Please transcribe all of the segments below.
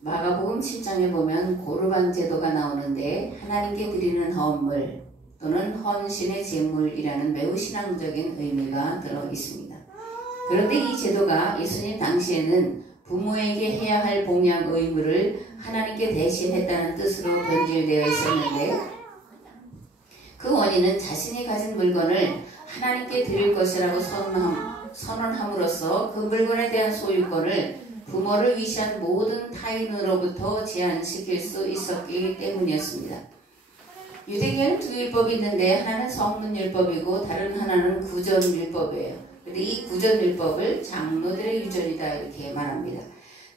마가복음 7장에 보면 고르반 제도가 나오는데 하나님께 드리는 헌물 또는 헌신의 제물이라는 매우 신앙적인 의미가 들어 있습니다. 그런데 이 제도가 예수님 당시에는 부모에게 해야 할 봉양 의무를 하나님께 대신했다는 뜻으로 변질되어 있었는데 그 원인은 자신이 가진 물건을 하나님께 드릴 것이라고 선언함으로써 그 물건에 대한 소유권을 부모를 위시한 모든 타인으로부터 제한시킬 수 있었기 때문이었습니다. 유대교에는 두 율법이 있는데 하나는 성문율법이고 다른 하나는 구전율법이에요. 근데 이 구전율법을 장로들의 유전이다 이렇게 말합니다.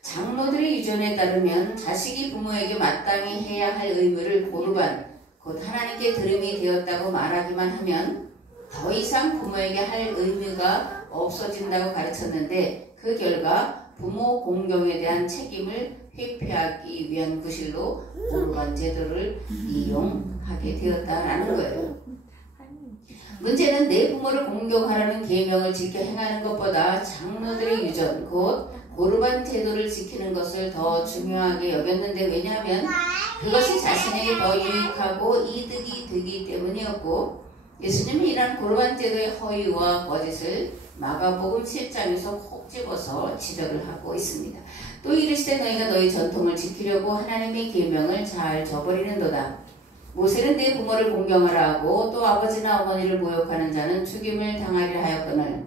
장로들의 유전에 따르면 자식이 부모에게 마땅히 해야 할 의무를 고르반, 곧 하나님께 들음이 되었다고 말하기만 하면 더 이상 부모에게 할 의무가 없어진다고 가르쳤는데 그 결과 부모 공경에 대한 책임을 회피하기 위한 구실로 고르반 제도를 이용하게 되었다라는 거예요. 문제는 내 부모를 공경하라는 계명을 지켜 행하는 것보다 장로들의 유전, 곧 고르반 제도를 지키는 것을 더 중요하게 여겼는데 왜냐하면 그것이 자신에게 더 유익하고 이득이 되기 때문이었고 예수님은 이러한 고르반 제도의 허위와 거짓을 마가복음 7장에서 콕 집어서 지적을 하고 있습니다. 또 이르시되 너희가 너희 전통을 지키려고 하나님의 계명을 잘 저버리는도다. 모세는 내 부모를 공경하라 하고 또 아버지나 어머니를 모욕하는 자는 죽임을 당하리라 하였거늘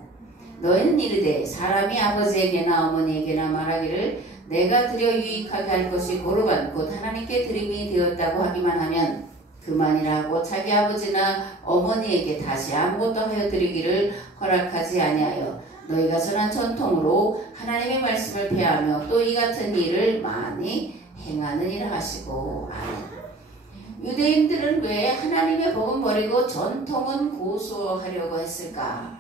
너희는 이르되 사람이 아버지에게나 어머니에게나 말하기를 내가 드려 유익하게 할 것이 고르반 곧 하나님께 드림이 되었다고 하기만 하면 그만이라 하고 자기 아버지나 어머니에게 다시 아무것도 하여 드리기를 허락하지 아니하여 너희가 선한 전통으로 하나님의 말씀을 폐하며 또 이 같은 일을 많이 행하느니라 하시고 아멘. 유대인들은 왜 하나님의 법은 버리고 전통은 고수하려고 했을까?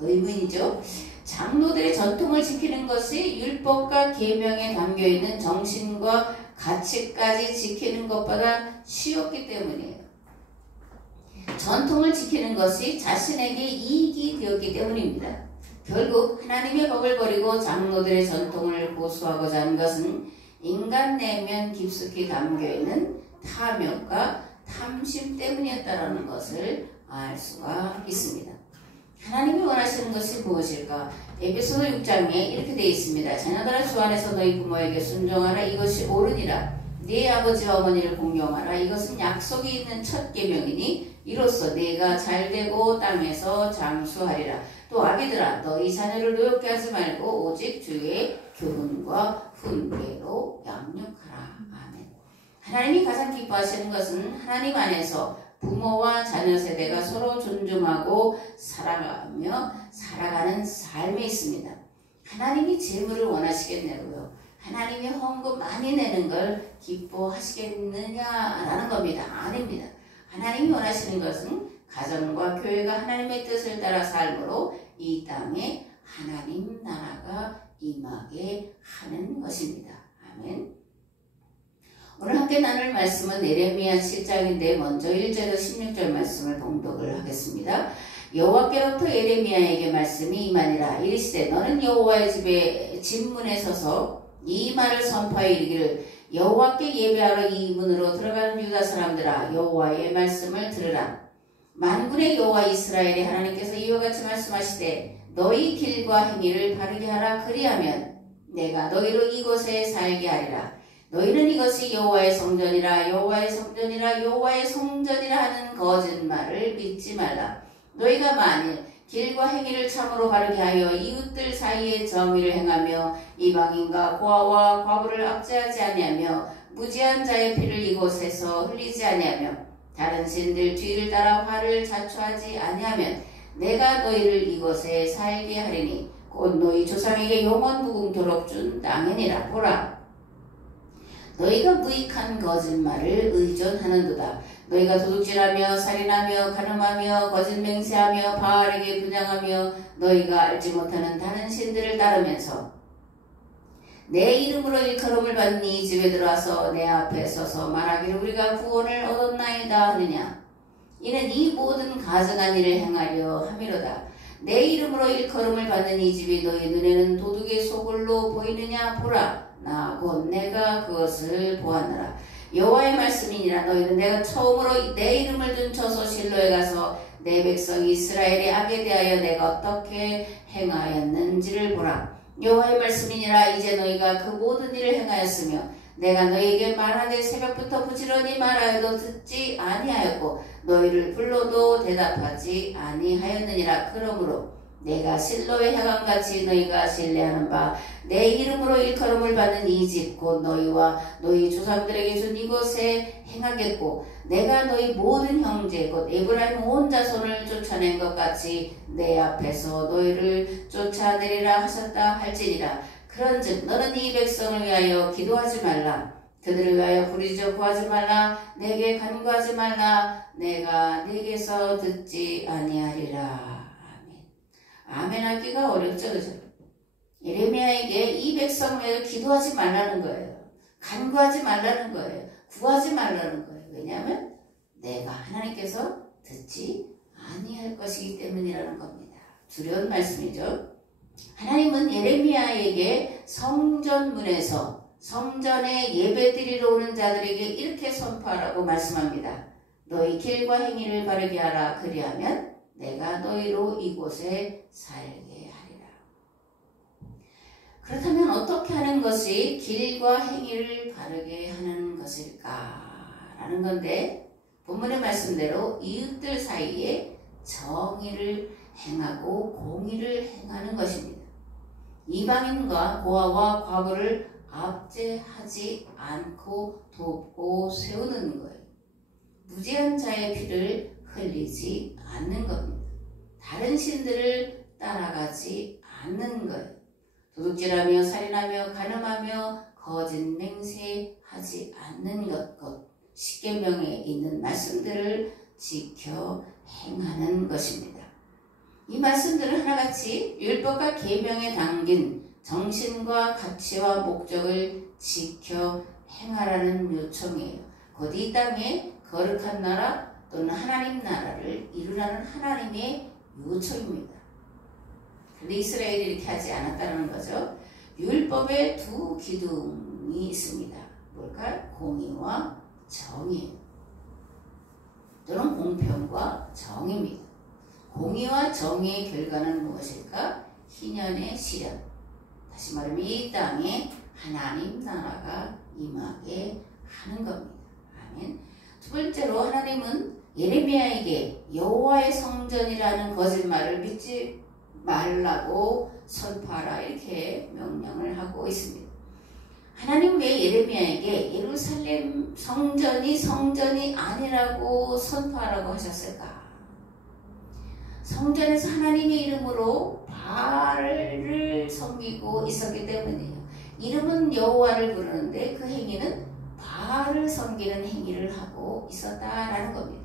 의문이죠. 장로들의 전통을 지키는 것이 율법과 계명에 담겨있는 정신과 가치까지 지키는 것보다 쉬웠기 때문이에요. 전통을 지키는 것이 자신에게 이익이 되었기 때문입니다. 결국 하나님의 법을 버리고 장로들의 전통을 고수하고자 하는 것은 인간 내면 깊숙이 담겨있는 탐욕과 탐심 때문이었다는 것을 알 수가 있습니다. 하나님이 원하시는 것이 무엇일까? 에베소서 6장에 이렇게 되어 있습니다. 자녀들아 주 안에서 너희 부모에게 순종하라. 이것이 옳으니라. 네 아버지와 어머니를 공경하라. 이것은 약속이 있는 첫 계명이니 이로써 네가 잘되고 땅에서 장수하리라. 또 아비들아 너희 자녀를 노엽게 하지 말고 오직 주의 교훈과 훈계로 양육하라. 아멘. 하나님이 가장 기뻐하시는 것은 하나님 안에서 부모와 자녀 세대가 서로 존중하고 사랑하며 살아가는 삶에 있습니다. 하나님이 재물을 원하시겠냐고요. 하나님이 헌금 많이 내는 걸 기뻐하시겠느냐라는 겁니다. 아닙니다. 하나님이 원하시는 것은 가정과 교회가 하나님의 뜻을 따라 삶으로 이 땅에 하나님 나라가 임하게 하는 것입니다. 아멘. 오늘 함께 나눌 말씀은 예레미야 7장인데 먼저 1절에서 16절 말씀을 봉독을 하겠습니다. 여호와께로부터 예레미야에게 말씀이 임하니라. 이르시되 너는 여호와의 집에 집문에 서서 이 말을 선포하여 이르기를 여호와께 예배하러 이 문으로 들어가는 유다 사람들아 여호와의 말씀을 들으라. 만군의 여호와 이스라엘의 하나님께서 이와 같이 말씀하시되 너희 길과 행위를 바르게 하라. 그리하면 내가 너희로 이곳에 살게 하리라. 너희는 이것이 여호와의 성전이라 여호와의 성전이라 여호와의 성전이라 하는 거짓말을 믿지 말라. 너희가 만일 길과 행위를 참으로 바르게 하여 이웃들 사이에 정의를 행하며 이방인과 고아와 과부를 압제하지 아니하며 무지한 자의 피를 이곳에서 흘리지 아니하며 다른 신들 뒤를 따라 화를 자초하지 아니하면 내가 너희를 이곳에 살게 하리니 곧 너희 조상에게 영원 무궁토록 준 땅이니라. 보라 너희가 무익한 거짓말을 의존하는도다. 너희가 도둑질하며 살인하며 간음하며 거짓 맹세하며 바알에게 분향하며 너희가 알지 못하는 다른 신들을 따르면서 내 이름으로 일컬음을 받는 이 집에 들어와서 내 앞에 서서 말하기를 우리가 구원을 얻었나이다 하느냐. 이는 이 모든 가증한 일을 행하려 함이로다. 내 이름으로 일컬음을 받는 이 집이 너희 눈에는 도둑의 소굴로 보이느냐. 보라 나 곧 내가 그것을 보았노라. 여호와의 말씀이니라. 너희는 내가 처음으로 내 이름을 둔 저소 실로에 가서 내 백성 이스라엘의 악에 대하여 내가 어떻게 행하였는지를 보라. 여호와의 말씀이니라. 이제 너희가 그 모든 일을 행하였으며 내가 너희에게 말하되 새벽부터 부지런히 말하여도 듣지 아니하였고 너희를 불러도 대답하지 아니하였느니라. 그러므로 내가 실로의 혈관같이 너희가 신뢰하는 바 내 이름으로 일컬음을 받는 이 집 곧 너희와 너희 조상들에게 준 이곳에 행하겠고 내가 너희 모든 형제 곧 에브라임 온 자손을 쫓아낸 것 같이 내 앞에서 너희를 쫓아내리라 하셨다 할지니라. 그런즉 너는 이 백성을 위하여 기도하지 말라. 그들을 위하여 부르짖어 구하지 말라. 내게 간구하지 말라. 내가 네게서 듣지 아니하리라. 아멘 하기가 어렵죠. 그죠? 예레미야에게 이 백성 외에 기도하지 말라는 거예요. 간구하지 말라는 거예요. 구하지 말라는 거예요. 왜냐하면 내가 하나님께서 듣지 아니할 것이기 때문이라는 겁니다. 두려운 말씀이죠. 하나님은 예레미야에게 성전문에서 성전에 예배드리러 오는 자들에게 이렇게 선포하라고 말씀합니다. 너희 길과 행위를 바르게 하라. 그리하면 내가 너희로 이곳에 살게 하리라. 그렇다면 어떻게 하는 것이 길과 행위를 바르게 하는 것일까? 라는 건데 본문의 말씀대로 이웃들 사이에 정의를 행하고 공의를 행하는 것입니다. 이방인과 고아와 과부를 압제하지 않고 돕고 세우는 거예요. 무죄한 자의 피를 흘리지 않는 겁니다. 다른 신들을 따라가지 않는 거예요. 도둑질하며 살인하며 간음하며 거짓 맹세하지 않는 것, 십계명에 있는 말씀들을 지켜 행하는 것입니다. 이 말씀들은 하나같이 율법과 계명에 담긴 정신과 가치와 목적을 지켜 행하라는 요청이에요. 곧 이 땅에 거룩한 나라 또는 하나님 나라를 이루라는 하나님의 요청입니다. 근데 이스라엘이 이렇게 하지 않았다는 거죠. 율법에 두 기둥이 있습니다. 뭘까요? 공의와 정의 또는 공평과 정의입니다. 공의와 정의의 결과는 무엇일까? 희년의 실현. 다시 말하면 이 땅에 하나님 나라가 임하게 하는 겁니다. 아멘. 두 번째로 하나님은 예레미야에게 여호와의 성전이라는 거짓말을 믿지 말라고 선포하라 이렇게 명령을 하고 있습니다. 하나님 왜 예레미야에게 예루살렘 성전이 아니라고 선포하라고 하셨을까? 성전에서 하나님의 이름으로 바알을 섬기고 있었기 때문이에요. 이름은 여호와를 부르는데 그 행위는 바알을 섬기는 행위를 하고 있었다라는 겁니다.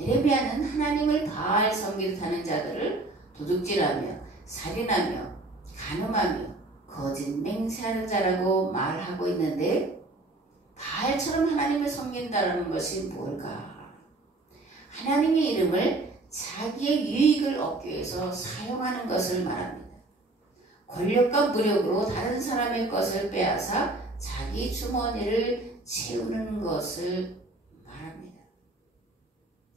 예레미야는 하나님을 바알 섬기듯 하는 자들을 도둑질하며 살인하며 간음하며 거짓 맹세하는 자라고 말하고 있는데 바알처럼 하나님을 섬긴다는 것이 뭘까? 하나님의 이름을 자기의 유익을 얻기 위해서 사용하는 것을 말합니다. 권력과 무력으로 다른 사람의 것을 빼앗아 자기 주머니를 채우는 것을 말합니다.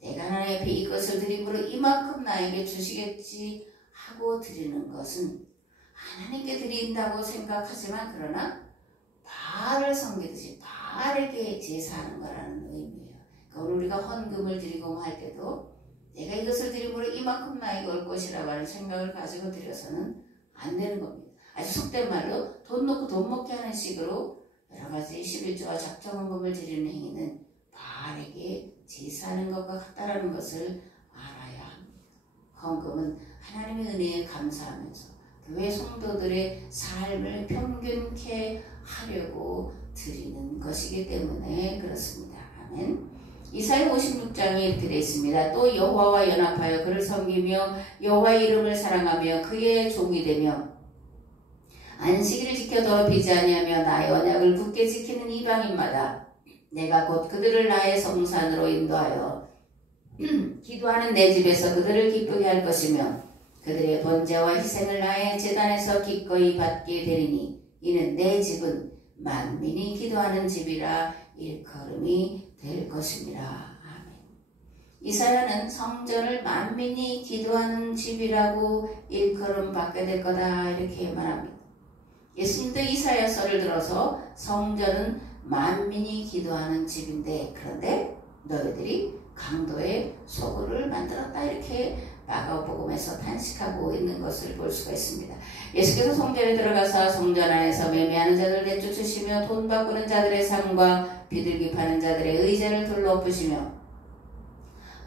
내가 하나님 앞에 이것을 드림으로 이만큼 나에게 주시겠지 하고 드리는 것은 하나님께 드린다고 생각하지만 그러나 바알을 섬기듯이 바알에게 제사하는 거라는 의미예요. 그러니까 오늘 우리가 헌금을 드리고 할 때도 내가 이것을 드림으로 이만큼 나에게 올 것이라고 하는 생각을 가지고 드려서는 안 되는 겁니다. 아주 속된 말로 돈 놓고 돈 먹게 하는 식으로 여러 가지 11조와 작정헌금을 드리는 행위는 바알에게 제사하는 것과 같다라는 것을 알아야 합니다. 헌금은 하나님의 은혜에 감사하면서 교회 성도들의 삶을 평균케 하려고 드리는 것이기 때문에 그렇습니다. 아멘. 이사야 56장에 이렇게 되어 있습니다. 또 여호와와 연합하여 그를 섬기며 여호와의 이름을 사랑하며 그의 종이 되며 안식일을 지켜 더럽히지 아니하며 나의 언약을 굳게 지키는 이방인마다 내가 곧 그들을 나의 성산으로 인도하여 기도하는 내 집에서 그들을 기쁘게 할 것이며 그들의 번제와 희생을 나의 제단에서 기꺼이 받게 되리니 이는 내 집은 만민이 기도하는 집이라 일컬음이 될 것입니다. 아멘. 이사야는 성전을 만민이 기도하는 집이라고 일컬음 받게 될 거다 이렇게 말합니다. 예수님도 이사야서를 들어서 성전은 만민이 기도하는 집인데 그런데 너희들이 강도의 소굴을 만들었다 이렇게 마가복음에서 탄식하고 있는 것을 볼 수가 있습니다. 예수께서 성전에 들어가서 성전 안에서 매매하는 자들을 내쫓으시며 돈 바꾸는 자들의 상과 비둘기 파는 자들의 의자를 둘러엎으시며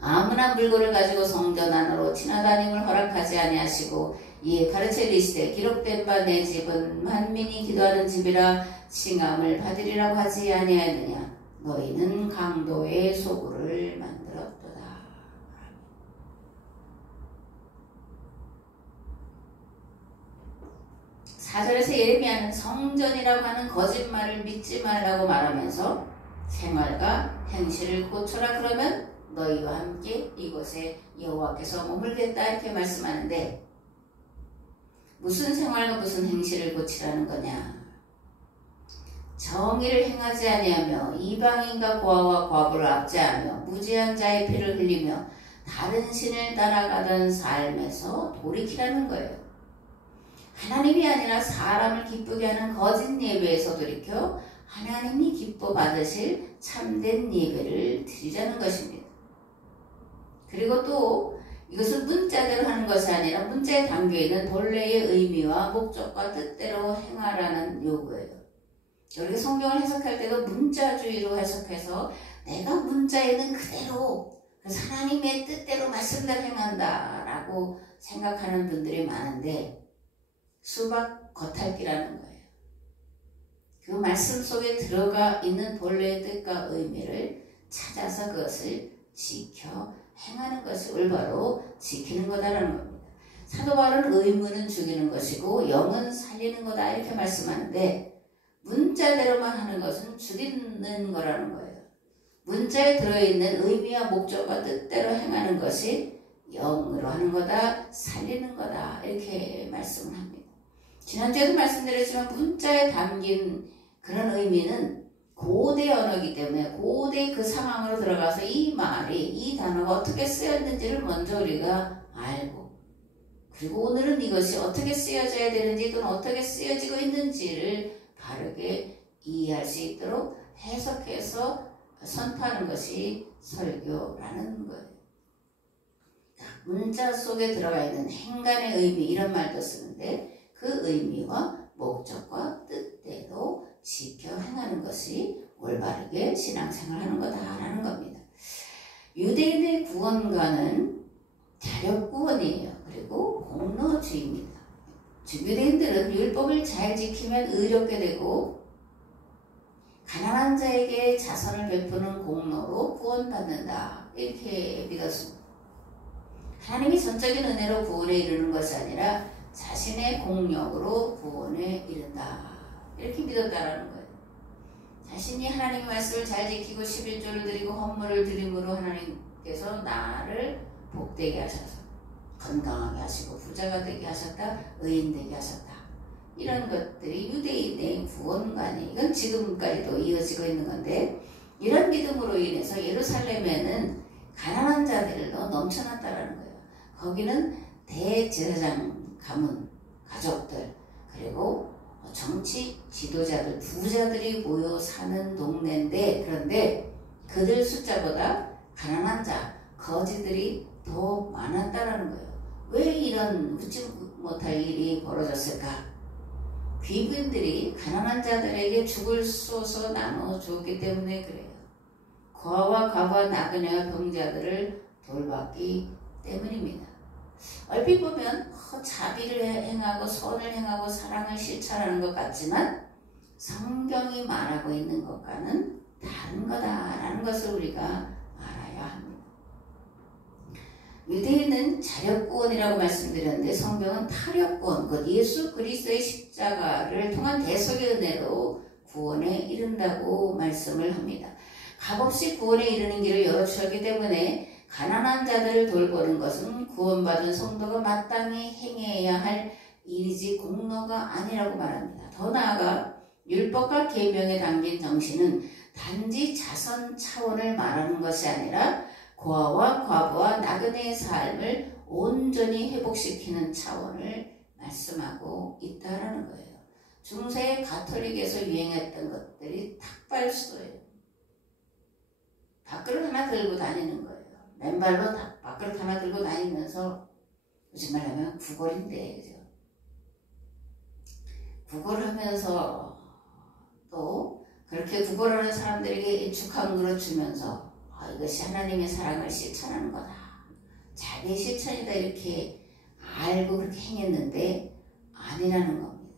아무나 물건을 가지고 성전 안으로 지나다님을 허락하지 아니하시고 이에 가르쳐 이르시되 기록된 바 내 집은 만민이 기도하는 집이라 칭함을 받으리라고 하지 아니하였느냐. 너희는 강도의 소굴을 만들었도다. 4절에서 예레미야는 성전이라고 하는 거짓말을 믿지 말라고 말하면서 생활과 행실을 고쳐라 그러면 너희와 함께 이곳에 여호와께서 머물겠다 이렇게 말씀하는데 무슨 생활과 무슨 행실을 고치라는 거냐. 정의를 행하지 아니하며 이방인과 고아와 과부를 압제하며 무지한 자의 피를 흘리며 다른 신을 따라가던 삶에서 돌이키라는 거예요. 하나님이 아니라 사람을 기쁘게 하는 거짓 예배에서 돌이켜 하나님이 기뻐 받으실 참된 예배를 드리자는 것입니다. 그리고 또 이것은 문자대로 하는 것이 아니라 문자에 담겨있는 본래의 의미와 목적과 뜻대로 행하라는 요구예요. 우리가 성경을 해석할 때도 문자주의로 해석해서 내가 문자에 있는 그대로 하나님의 뜻대로 말씀대로 행한다 라고 생각하는 분들이 많은데 수박 겉핥기라는 거예요. 그 말씀 속에 들어가 있는 본래의 뜻과 의미를 찾아서 그것을 지켜 행하는 것이 올바로 지키는 거다라는 겁니다. 사도 바울은 의무는 죽이는 것이고 영은 살리는 거다 이렇게 말씀하는데 문자대로만 하는 것은 죽이는 거라는 거예요. 문자에 들어있는 의미와 목적과 뜻대로 행하는 것이 영으로 하는 거다, 살리는 거다 이렇게 말씀을 합니다. 지난주에도 말씀드렸지만 문자에 담긴 그런 의미는 고대 언어이기 때문에 고대 그 상황으로 들어가서 이 말이 이 단어가 어떻게 쓰였는지를 먼저 우리가 알고 그리고 오늘은 이것이 어떻게 쓰여져야 되는지 또는 어떻게 쓰여지고 있는지를 바르게 이해할 수 있도록 해석해서 선포하는 것이 설교라는 거예요. 문자 속에 들어가 있는 행간의 의미 이런 말도 쓰는데 그 의미와 목적과 뜻대로 지켜 행하는 것이 올바르게 신앙생활하는 거다라는 겁니다. 유대인의 구원과는 자력구원이에요. 그리고 공로주의입니다. 유대인들은 율법을 잘 지키면 의롭게 되고 가난한 자에게 자선을 베푸는 공로로 구원받는다 이렇게 믿었습니다. 하나님이 전적인 은혜로 구원에 이르는 것이 아니라 자신의 공력으로 구원에 이른다 이렇게 믿었다라는 거예요. 자신이 하나님의 말씀을 잘 지키고 11조를 드리고 헌물을 드림으로 하나님께서 나를 복되게 하셔서 건강하게 하시고 부자가 되게 하셨다, 의인 되게 하셨다. 이런 것들이 유대인의 구원관이 이건 지금까지도 이어지고 있는 건데 이런 믿음으로 인해서 예루살렘에는 가난한 자들로 넘쳐났다라는 거예요. 거기는 대제사장 가문, 가족들 그리고 정치 지도자들, 부자들이 모여 사는 동네인데 그런데 그들 숫자보다 가난한 자, 거지들이 더 많았다라는 거예요. 왜 이런 웃지 못할 일이 벌어졌을까? 귀부인들이 가난한 자들에게 죽을 쏘서 나눠주었기 때문에 그래요. 고아와 과부와 나그네와 병자들을 돌봤기 때문입니다. 얼핏 보면 자비를 행하고 선을 행하고 사랑을 실천하는 것 같지만 성경이 말하고 있는 것과는 다른 거다라는 것을 우리가 알아야 합니다. 유대인은 자력구원이라고 말씀드렸는데 성경은 타력구원, 곧 예수 그리스도의 십자가를 통한 대속의 은혜로 구원에 이른다고 말씀을 합니다. 값없이 구원에 이르는 길을 열어주셨기 때문에 가난한 자들을 돌보는 것은 구원받은 성도가 마땅히 행해야 할 일이지 공로가 아니라고 말합니다. 더 나아가 율법과 계명에 담긴 정신은 단지 자선 차원을 말하는 것이 아니라 고아와 과부와 나그네의 삶을 온전히 회복시키는 차원을 말씀하고 있다라는 거예요. 중세 가톨릭에서 유행했던 것들이 탁발수도예요. 밥그릇 하나 들고 다니는 거예요. 맨발로 밥그릇 하나 들고 다니면서 요즘 말하면 구걸인데, 그죠? 구걸하면서 또 그렇게 구걸하는 사람들에게 축한 그릇 주면서 이것이 하나님의 사랑을 실천하는 거다. 자기의 실천이다 이렇게 알고 그렇게 행했는데 아니라는 겁니다.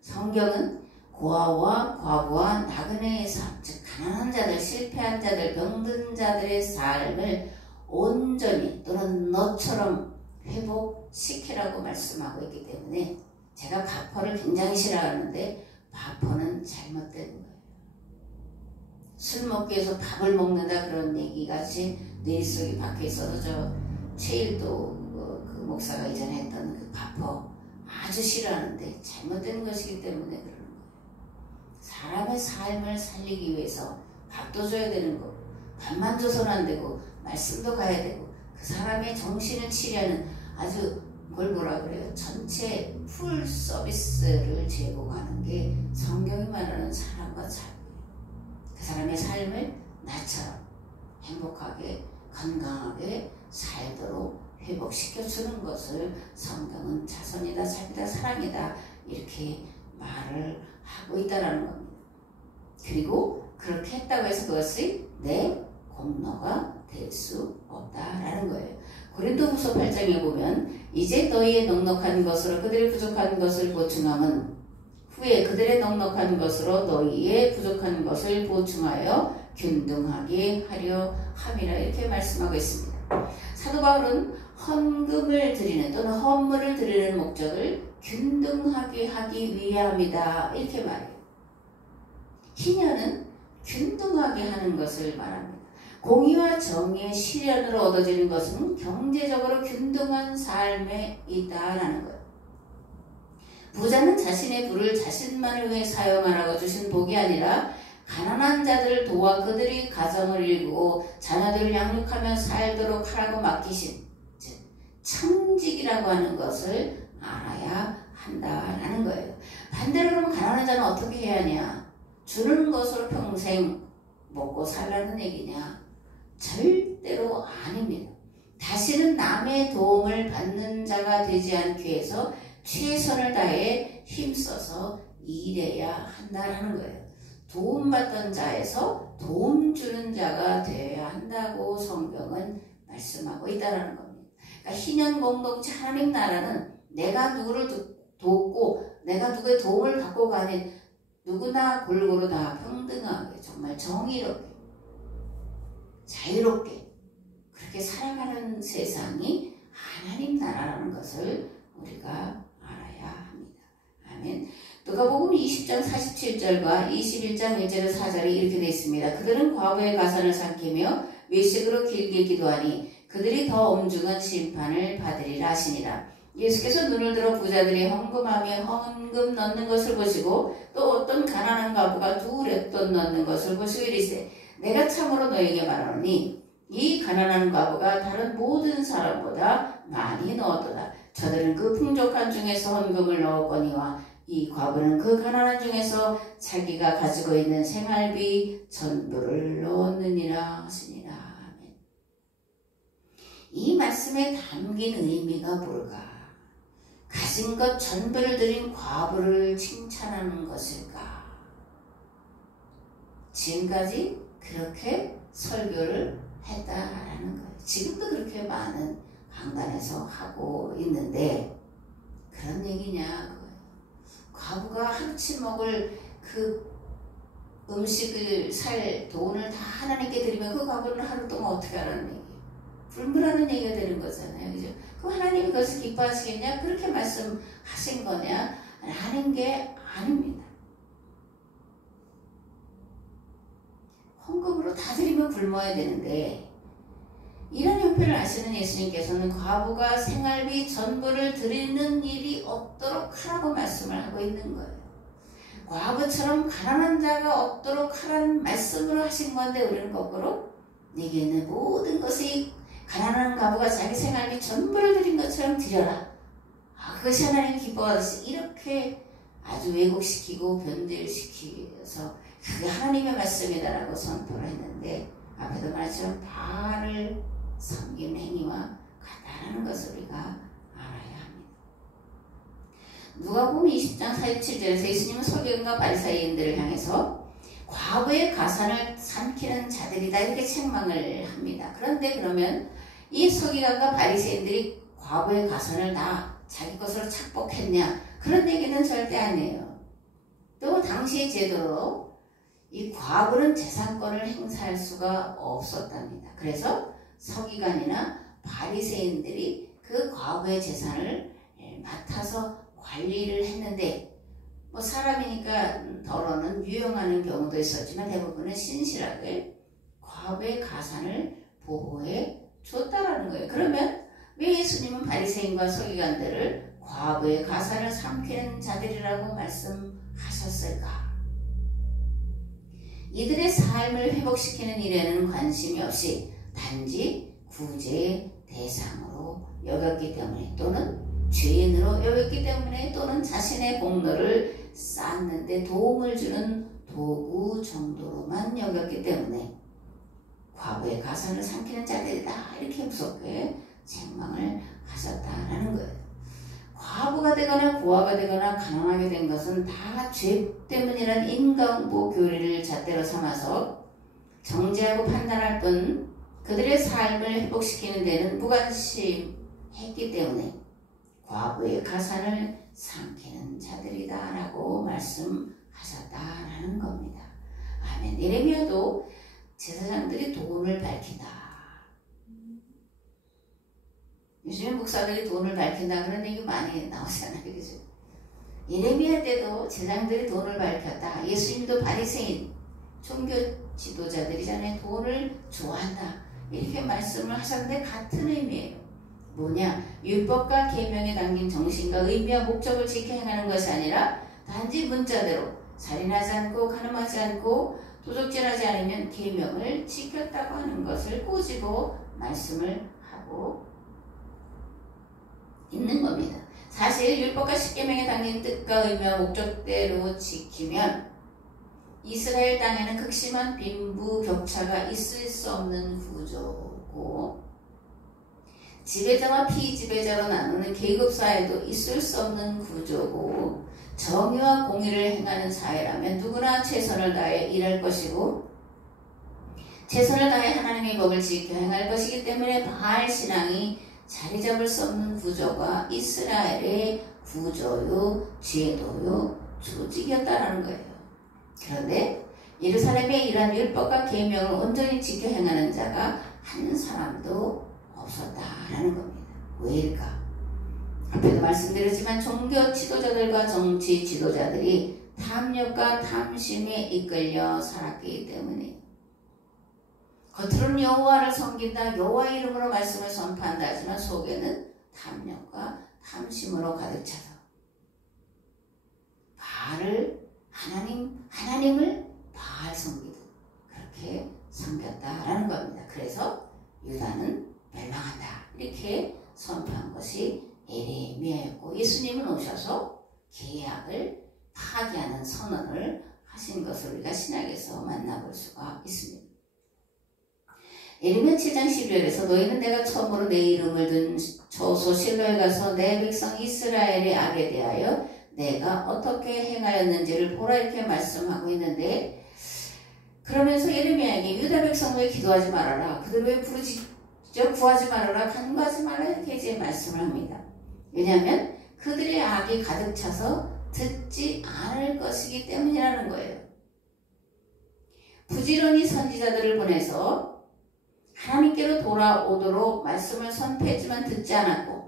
성경은 고아와 과부와 나그네의 삶, 즉 가난한 자들, 실패한 자들, 병든 자들의 삶을 온전히 또는 너처럼 회복시키라고 말씀하고 있기 때문에 제가 바퍼를 굉장히 싫어하는데 바퍼는 잘못된 거예요. 술 먹기 위해서 밥을 먹는다 그런 얘기가 제 뇌릿속에 박혀 있어서 저 최일도 그 목사가 이전에 했던 그 바퍼 아주 싫어하는데 잘못된 것이기 때문에 그러는 거예요. 사람의 삶을 살리기 위해서 밥도 줘야 되는 거고 밥만 줘서는 안 되고 말씀도 가야 되고 그 사람의 정신을 치료하는 아주 그걸 뭐라 그래요? 전체 풀 서비스를 제공하는 게 성경이 말하는 사람과 삶이에요. 그 사람의 삶을 나처럼 행복하게 건강하게 살도록 회복시켜주는 것을 성경은 자선이다, 삶이다, 사랑이다 이렇게 말을 하고 있다는 겁니다. 그리고 그렇게 했다고 해서 그것이 내 공로가 될 수 없다라는 거예요. 고린도후서 8장에 보면 이제 너희의 넉넉한 것으로 그들의 부족한 것을 보충함은 후에 그들의 넉넉한 것으로 너희의 부족한 것을 보충하여 균등하게 하려 함이라 이렇게 말씀하고 있습니다. 사도 바울은 헌금을 드리는 또는 헌물을 드리는 목적을 균등하게 하기 위함이다 이렇게 말해요. 희년은 균등하게 하는 것을 말합니다. 공의와 정의의 실현으로 얻어지는 것은 경제적으로 균등한 삶에 있다라는 거예요. 부자는 자신의 부를 자신만을 위해 사용하라고 주신 복이 아니라 가난한 자들을 도와 그들이 가정을 이루고 자녀들을 양육하며 살도록 하라고 맡기신 즉 청직이라고 하는 것을 알아야 한다라는 거예요. 반대로 그럼 가난한 자는 어떻게 해야 하냐? 주는 것으로 평생 먹고 살라는 얘기냐? 절대로 아닙니다. 다시는 남의 도움을 받는 자가 되지 않기 위해서 최선을 다해 힘써서 일해야 한다는 거예요. 도움받던 자에서 도움 주는 자가 되어야 한다고 성경은 말씀하고 있다는 겁니다. 그러니까 희년 공동체 하나님 나라는 내가 누구를 돕고 내가 누구의 도움을 받고 가는 누구나 골고루 다 평등하게 정말 정의롭게 자유롭게 그렇게 살아가는 세상이 하나님 나라라는 것을 우리가 알아야 합니다. 아멘. 누가복음 20장 47절과 21장 1절에 4절이 이렇게 되어 있습니다. 그들은 과부의 가산을 삼키며 외식으로 길게 기도하니 그들이 더 엄중한 심판을 받으리라 하시니라. 예수께서 눈을 들어 부자들이 헌금하며 헌금 넣는 것을 보시고 또 어떤 가난한 과부가 2렙돈 넣는 것을 보시고 이르시되 내가 참으로 너에게 말하노니 이 가난한 과부가 다른 모든 사람보다 많이 넣었도다. 저들은 그 풍족한 중에서 헌금을 넣었거니와 이 과부는 그 가난한 중에서 자기가 가지고 있는 생활비 전부를 넣었느니라 하시니라. 아멘. 이 말씀에 담긴 의미가 뭘까? 가진 것 전부를 드린 과부를 칭찬하는 것일까? 지금까지 그렇게 설교를 했다라는 거예요. 지금도 그렇게 많은 강단에서 하고 있는데 그런 얘기냐 그거예요. 과부가 하루치 먹을 그 음식을 살 돈을 다 하나님께 드리면 그 과부는 하루 동안 어떻게 하라는 얘기예요. 불문하는 얘기가 되는 거잖아요. 그죠? 그럼 하나님이 그것을 기뻐하시겠냐? 그렇게 말씀하신 거냐? 라는 게 아닙니다. 헌금으로 다 드리면 굶어야 되는데 이런 형편을 아시는 예수님께서는 과부가 생활비 전부를 드리는 일이 없도록 하라고 말씀을 하고 있는 거예요. 과부처럼 가난한 자가 없도록 하라는 말씀으로 하신 건데 우리는 거꾸로 네게 있는 모든 것이 가난한 과부가 자기 생활비 전부를 드린 것처럼 드려라. 그것이 하나님 기뻐하듯이 이렇게 아주 왜곡시키고 변질시켜서 그게 하나님의 말씀이다라고 선포를 했는데 앞에도 말했지만 바알을 섬기는 행위와 같다라는 것을 우리가 알아야 합니다. 누가복음 20장 47절에서 예수님은 서기관과 바리새인들을 향해서 과부의 가산을 삼키는 자들이다 이렇게 책망을 합니다. 그런데 그러면 이 서기관과 바리새인들이 과부의 가산을 다 자기 것으로 착복했냐? 그런 얘기는 절대 아니에요. 또 당시의 제도로 이 과부는 재산권을 행사할 수가 없었답니다. 그래서 서기관이나 바리새인들이 그 과부의 재산을 맡아서 관리를 했는데 뭐 사람이니까 덜어는 유용하는 경우도 있었지만 대부분은 신실하게 과부의 가산을 보호해 줬다라는 거예요. 그러면 왜 예수님은 바리새인과 서기관들을 과부의 가산을 삼키는 자들이라고 말씀하셨을까? 이들의 삶을 회복시키는 일에는 관심이 없이 단지 구제의 대상으로 여겼기 때문에 또는 죄인으로 여겼기 때문에 또는 자신의 공로를 쌓는 데 도움을 주는 도구 정도로만 여겼기 때문에 과부의 가산을 삼키는 자들이다 이렇게 무섭게 책망을 하셨다라는 거예요. 과부가 되거나 고아가 되거나 가난하게 된 것은 다 죄 때문이란 인간보 교리를 잣대로 삼아서 정죄하고 판단할 뿐 그들의 삶을 회복시키는 데는 무관심했기 때문에 과부의 가산을 삼키는 자들이다 라고 말씀하셨다라는 겁니다. 아멘. 예레미야도 제사장들이 돈을 밝힌다. 요즘에 목사들이 돈을 밝힌다 그런 얘기 많이 나오잖아요. 그죠? 예레미야 때도 제사장들이 돈을 밝혔다. 예수님도 바리새인 종교 지도자들이잖아요. 돈을 좋아한다. 이렇게 말씀을 하셨는데 같은 의미예요. 뭐냐? 율법과 계명에 담긴 정신과 의미와 목적을 지켜 행하는 것이 아니라 단지 문자대로 살인하지 않고 간음하지 않고 도적질하지 않으면 계명을 지켰다고 하는 것을 꼬집어 말씀을 하고 있는 겁니다. 사실 율법과 십계명에 담긴 뜻과 의미와 목적대로 지키면 이스라엘 땅에는 극심한 빈부격차가 있을 수 없는 구조고 지배자와 피지배자로 나누는 계급사회도 있을 수 없는 구조고 정의와 공의를 행하는 사회라면 누구나 최선을 다해 일할 것이고 최선을 다해 하나님의 법을 지켜 행할 것이기 때문에 바알 신앙이 자리 잡을 수 없는 구조가 이스라엘의 구조요, 제도요, 조직이었다라는 거예요. 그런데 예루살렘에 이러한 율법과 계명을 온전히 지켜 행하는 자가 한 사람도 없었다라는 겁니다. 왜일까? 앞에도 말씀드렸지만 종교 지도자들과 정치 지도자들이 탐욕과 탐심에 이끌려 살았기 때문에 겉으로는 여호와를 섬긴다, 여호와 이름으로 말씀을 선포한다 하지만 속에는 탐욕과 탐심으로 가득 차서 하나님을 바알 섬기듯 그렇게 섬겼다라는 겁니다. 그래서 유다는 멸망한다 이렇게 선포한 것이 예레미야였고 예수님은 오셔서 계약을 파기하는 선언을 하신 것을 우리가 신약에서 만나볼 수가 있습니다. 예레미야 7장 12절에서 너희는 내가 처음으로 내 이름을 둔 처소 실로에 가서 내 백성 이스라엘의 악에 대하여 내가 어떻게 행하였는지를 보라 이렇게 말씀하고 있는데 그러면서 예레미야에게 유다 백성 왜 기도하지 말아라 그들 왜 부르짖어 구하지 말아라 간구하지 말아라 이렇게 이제 말씀을 합니다. 왜냐하면 그들의 악이 가득 차서 듣지 않을 것이기 때문이라는 거예요. 부지런히 선지자들을 보내서 하나님께로 돌아오도록 말씀을 선포했지만 듣지 않았고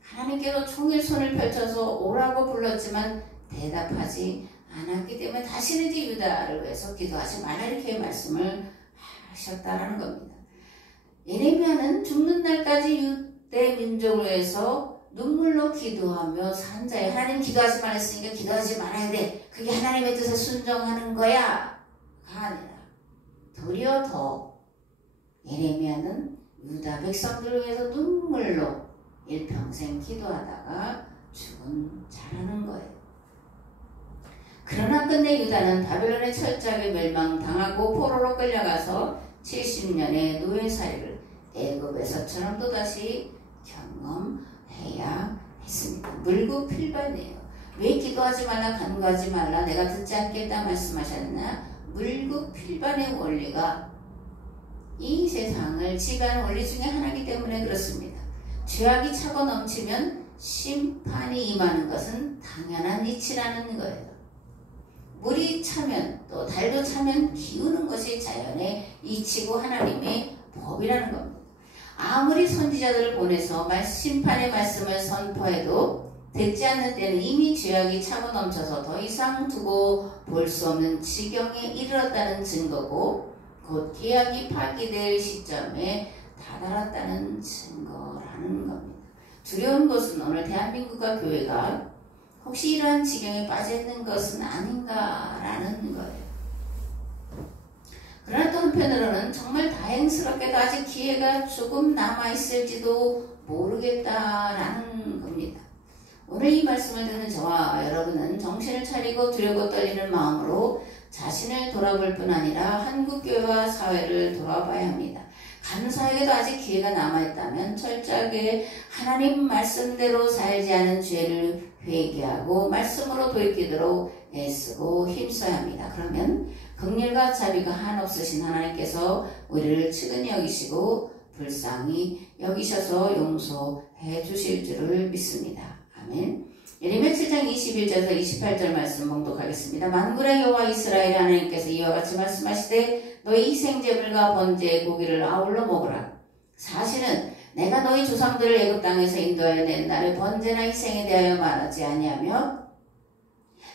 하나님께로 종일 손을 펼쳐서 오라고 불렀지만 대답하지 않았기 때문에 다시는 이제 유다를 위해서 기도하지 말라 이렇게 말씀을 하셨다라는 겁니다. 예레미야는 죽는 날까지 유대 민족을 위해서 눈물로 기도하며 산 자예요. 하나님 기도하지 말았으니까 기도하지 말아야 돼. 그게 하나님의 뜻에 순종하는 거야. 가 아니라 도리어 더 예레미야는 유다 백성들을 위해서 눈물로 일평생 기도하다가 죽은 자라는 거예요. 그러나 끝내 유다는 바벨론의 철저하게 멸망당하고 포로로 끌려가서 70년의 노예살이를 애굽에서처럼 또다시 경험해야 했습니다. 물구필반이에요. 왜 기도하지 말라 간구하지 말라 내가 듣지 않겠다 말씀하셨나? 물구필반의 원리가 이 세상을 지배하는 원리 중에 하나이기 때문에 그렇습니다. 죄악이 차고 넘치면 심판이 임하는 것은 당연한 이치라는 거예요. 물이 차면 또 달도 차면 기우는 것이 자연의 이치고 하나님의 법이라는 겁니다. 아무리 선지자들을 보내서 심판의 말씀을 선포해도 듣지 않는 때는 이미 죄악이 차고 넘쳐서 더 이상 두고 볼 수 없는 지경에 이르렀다는 증거고 곧 계약이 파기될 시점에 다다랐다는 증거라는 겁니다. 두려운 것은 오늘 대한민국과 교회가 혹시 이러한 지경에 빠져있는 것은 아닌가라는 거예요. 그러나 또 한편으로는 정말 다행스럽게도 아직 기회가 조금 남아있을지도 모르겠다라는 겁니다. 오늘 이 말씀을 듣는 저와 여러분은 정신을 차리고 두려고 떨리는 마음으로 자신을 돌아볼 뿐 아니라 한국교회와 사회를 돌아봐야 합니다. 감사하게도 아직 기회가 남아있다면 철저하게 하나님 말씀대로 살지 않은 죄를 회개하고 말씀으로 돌이키도록 애쓰고 힘써야 합니다. 그러면 긍휼과 자비가 한없으신 하나님께서 우리를 측은히 여기시고 불쌍히 여기셔서 용서해 주실 줄을 믿습니다. 아멘. 예레미야 7장 21절에서 28절 말씀 봉독하겠습니다. 만군의 여호와 이스라엘 하나님께서 이와 같이 말씀하시되 너희 희생제물과 번제의 고기를 아울러 먹으라. 사실은 내가 너희 조상들을 애굽 땅에서 인도하여 낸 날의 번제나 희생에 대하여 말하지 아니하며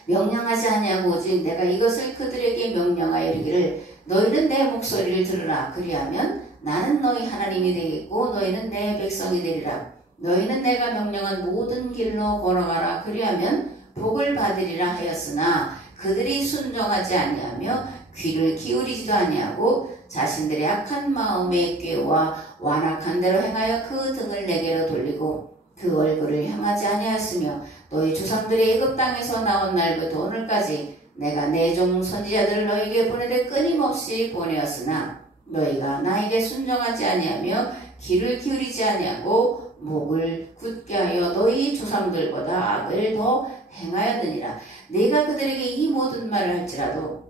명령하지 아니하고 오직 내가 이것을 그들에게 명령하여 이르기를 너희는 내 목소리를 들으라. 그리하면 나는 너희 하나님이 되겠고 너희는 내 백성이 되리라. 너희는 내가 명령한 모든 길로 걸어가라. 그리하면 복을 받으리라 하였으나 그들이 순종하지 아니하며 귀를 기울이지도 아니하고 자신들의 악한 마음에 꾀와 완악한 대로 행하여 그 등을 내게로 돌리고 그 얼굴을 향하지 아니하였으며 너희 조상들이 애굽 땅에서 나온 날부터 오늘까지 내가 내 종 선지자들을 너희에게 보내되 끊임없이 보내었으나 너희가 나에게 순종하지 아니하며 귀를 기울이지 아니하고 목을 굳게 하여 너희 조상들보다 악을 더 행하였느니라. 내가 그들에게 이 모든 말을 할지라도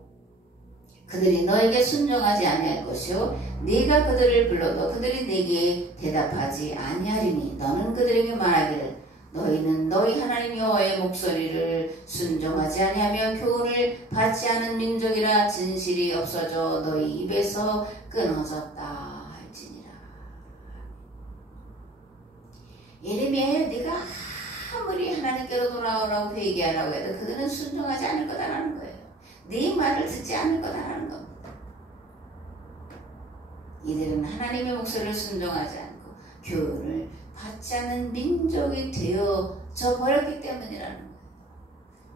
그들이 너에게 순종하지 아니할 것이요 네가 그들을 불러도 그들이 네게 대답하지 아니하리니 너는 그들에게 말하기를 너희는 너희 하나님 여호와의 목소리를 순종하지 아니하며 교훈을 받지 않은 민족이라 진실이 없어져 너희 입에서 끊어졌다 할지니라. 예레미야 네가 아무리 하나님께로 돌아오라고 회개하라고 해도 그들은 순종하지 않을 거다라는 거예요. 네 말을 듣지 않을 거다라는 겁니다. 이들은 하나님의 목소리를 순종하지 않고 교훈을 받지 않는 민족이 되어져 버렸기 때문이라는 거예요.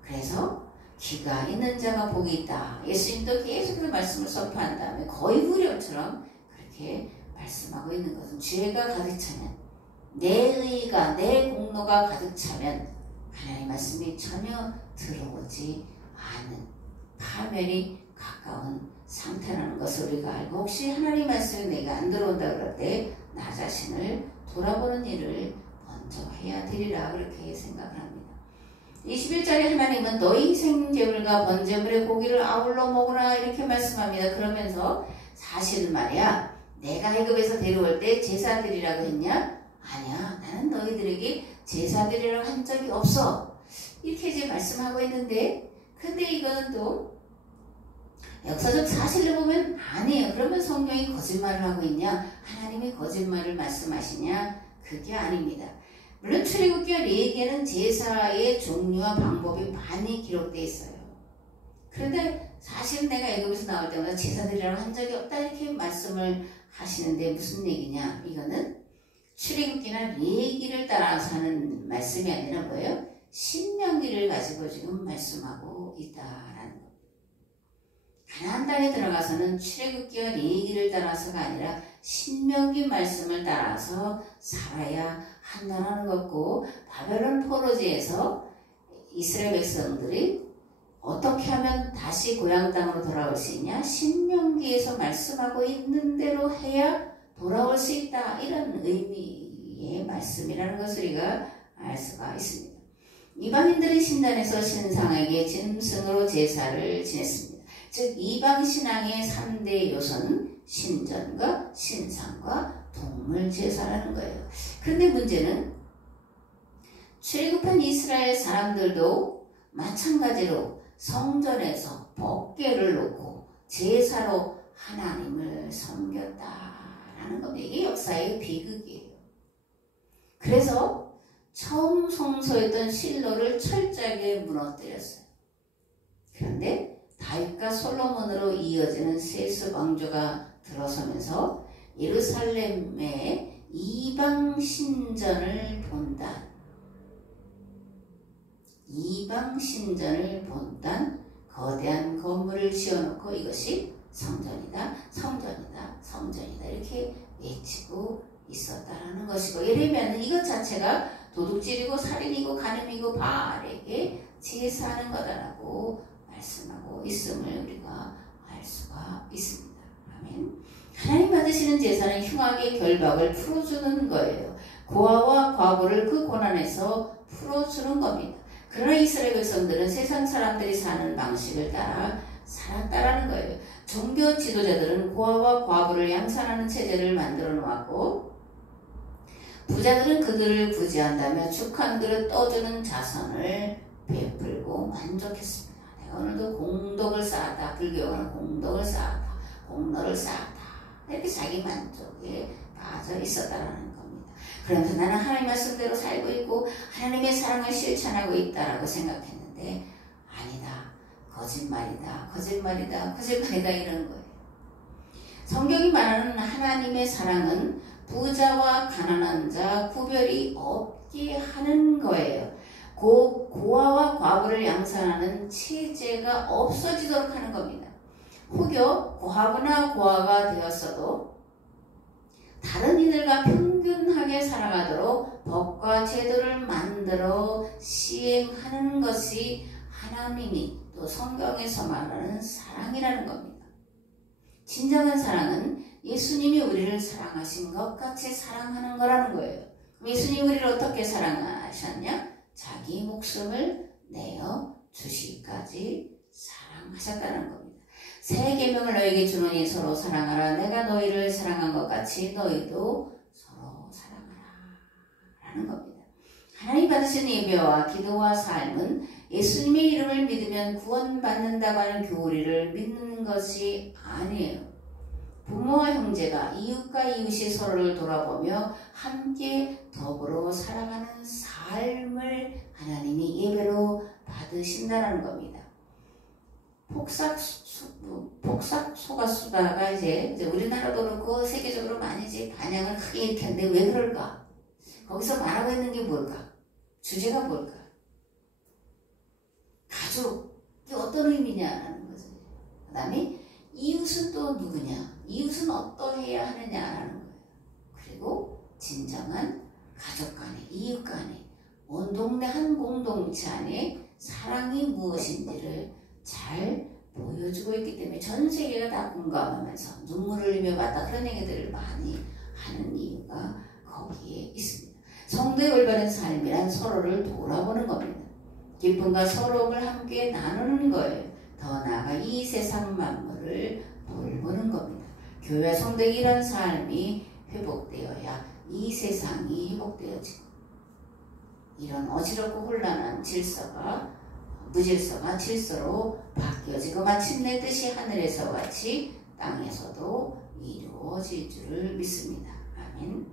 그래서 귀가 있는 자가 복이 있다. 예수님도 계속해서 말씀을 선포한 다음에 거의 무료처럼 그렇게 말씀하고 있는 것은 죄가 가득 차면 내 의가 내 공로가 가득 차면 하나님의 말씀이 전혀 들어오지 않은 파멸이 가까운 상태라는 것을 우리가 알고 혹시 하나님 말씀이 내가 안 들어온다 그럴 때 나 자신을 돌아보는 일을 먼저 해야 되리라 그렇게 생각을 합니다. 21절에 하나님은 너희 희생제물과 번제물의 고기를 아울러 먹으라 이렇게 말씀합니다. 그러면서 사실은 말이야 내가 애굽에서 데려올 때 제사드리라고 했냐? 아니야 나는 너희들에게 제사드리라고 한 적이 없어 이렇게 이제 말씀하고 있는데 근데 이거는 또 역사적 사실을 보면 아니에요. 그러면 성경이 거짓말을 하고 있냐? 하나님이 거짓말을 말씀하시냐? 그게 아닙니다. 물론 출애굽기와 레위기에는 제사의 종류와 방법이 많이 기록되어 있어요. 그런데 사실 내가 애굽에서 나올 때마다 제사드리라고 한 적이 없다 이렇게 말씀을 하시는데 무슨 얘기냐? 이거는 출애굽기나 레위기를 따라서 하는 말씀이 아니라 뭐예요? 신명기를 가지고 지금 말씀하고 있다라는 것. 가나안 땅에 들어가서는 출애굽기와 레위기를 따라서가 아니라 신명기 말씀을 따라서 살아야 한다는 것고, 바벨론 포로지에서 이스라엘 백성들이 어떻게 하면 다시 고향 땅으로 돌아올 수 있냐? 신명기에서 말씀하고 있는 대로 해야 돌아올 수 있다. 이런 의미의 말씀이라는 것을 우리가 알 수가 있습니다. 이방인들은 신단에서 신상에게 짐승으로 제사를 지냈습니다. 즉 이방신앙의 3대 요소는 신전과 신상과 동물 제사라는 거예요. 그런데 문제는 출애굽한 이스라엘 사람들도 마찬가지로 성전에서 법궤를 놓고 제사로 하나님을 섬겼다라는 겁니다. 이게 역사의 비극이에요. 그래서 처음 성소였던 실로를 철저하게 무너뜨렸어요. 그런데 다윗과 솔로몬으로 이어지는 세스 왕조가 들어서면서 예루살렘에 이방 신전을 본단, 거대한 건물을 지어놓고 이것이 성전이다, 성전이다, 성전이다 이렇게 외치고 있었다라는 것이고, 예레미야는 이것 자체가 도둑질이고 살인이고 간음이고 바알에게 제사하는 거다라고 말씀하고 있음을 우리가 알 수가 있습니다. 아멘. 하나님 받으시는 제사는 흉악의 결박을 풀어주는 거예요. 고아와 과부를 그 고난에서 풀어주는 겁니다. 그러나 이스라엘 백성들은 세상 사람들이 사는 방식을 따라 살았다라는 거예요. 종교 지도자들은 고아와 과부를 양산하는 체제를 만들어 놓았고, 부자들은 그들을 구제한다며 축한 그릇 떠주는 자선을 베풀고 만족했습니다. 내가 오늘도 공덕을 쌓았다. 불교는 공덕을 쌓았다. 공로를 쌓았다. 이렇게 자기 만족에 빠져 있었다라는 겁니다. 그러면서 나는 하나님 말씀대로 살고 있고 하나님의 사랑을 실천하고 있다라고 생각했는데 아니다. 거짓말이다. 거짓말이다. 거짓말이다 이러는 거예요. 성경이 말하는 하나님의 사랑은 부자와 가난한 자 구별이 없게 하는 거예요. 고아와 과부를 양산하는 체제가 없어지도록 하는 겁니다. 혹여 과부나 고아가 되었어도 다른 이들과 평균하게 살아가도록 법과 제도를 만들어 시행하는 것이 하나님이 또 성경에서 말하는 사랑이라는 겁니다. 진정한 사랑은 예수님이 우리를 사랑하신 것 같이 사랑하는 거라는 거예요. 예수님이 우리를 어떻게 사랑하셨냐? 자기 목숨을 내어 주시기까지 사랑하셨다는 겁니다. 새 계명을 너에게 주노니 서로 사랑하라. 내가 너희를 사랑한 것 같이 너희도 서로 사랑하라 라는 겁니다. 하나님 받으신 예배와 기도와 삶은 예수님의 이름을 믿으면 구원받는다고 하는 교리를 믿는 것이 아니에요. 부모와 형제가 이웃과 이웃이 서로를 돌아보며 함께 더불어 살아가는 삶을 하나님이 예배로 받으신다는 겁니다. 폭삭 속았수다가 이제 우리나라도 그렇고 세계적으로 많이 이제 반향을 크게 일으켰는데 왜 그럴까? 거기서 말하고 있는 게 뭘까? 주제가 뭘까? 가족이 어떤 의미냐라는 거죠. 그 다음에 이웃은 또 누구냐? 이웃은 어떠해야 하느냐라는 거예요. 그리고 진정한 가족 간에, 이웃 간에, 온 동네 한 공동체 안에 사랑이 무엇인지를 잘 보여주고 있기 때문에 전 세계가 다 공감하면서 눈물을 흘리며 봤다 그런 얘기들을 많이 하는 이유가 거기에 있습니다. 성도의 올바른 삶이란 서로를 돌아보는 겁니다. 기쁨과 서러움을 함께 나누는 거예요. 더 나아가 이 세상 만물을 돌보는 겁니다. 교회와 성도의 이런 삶이 회복되어야 이 세상이 회복되어지고 이런 어지럽고 혼란한 무질서가 질서로 바뀌어지고 마침내 뜻이 하늘에서 같이 땅에서도 이루어질 줄을 믿습니다. 아멘.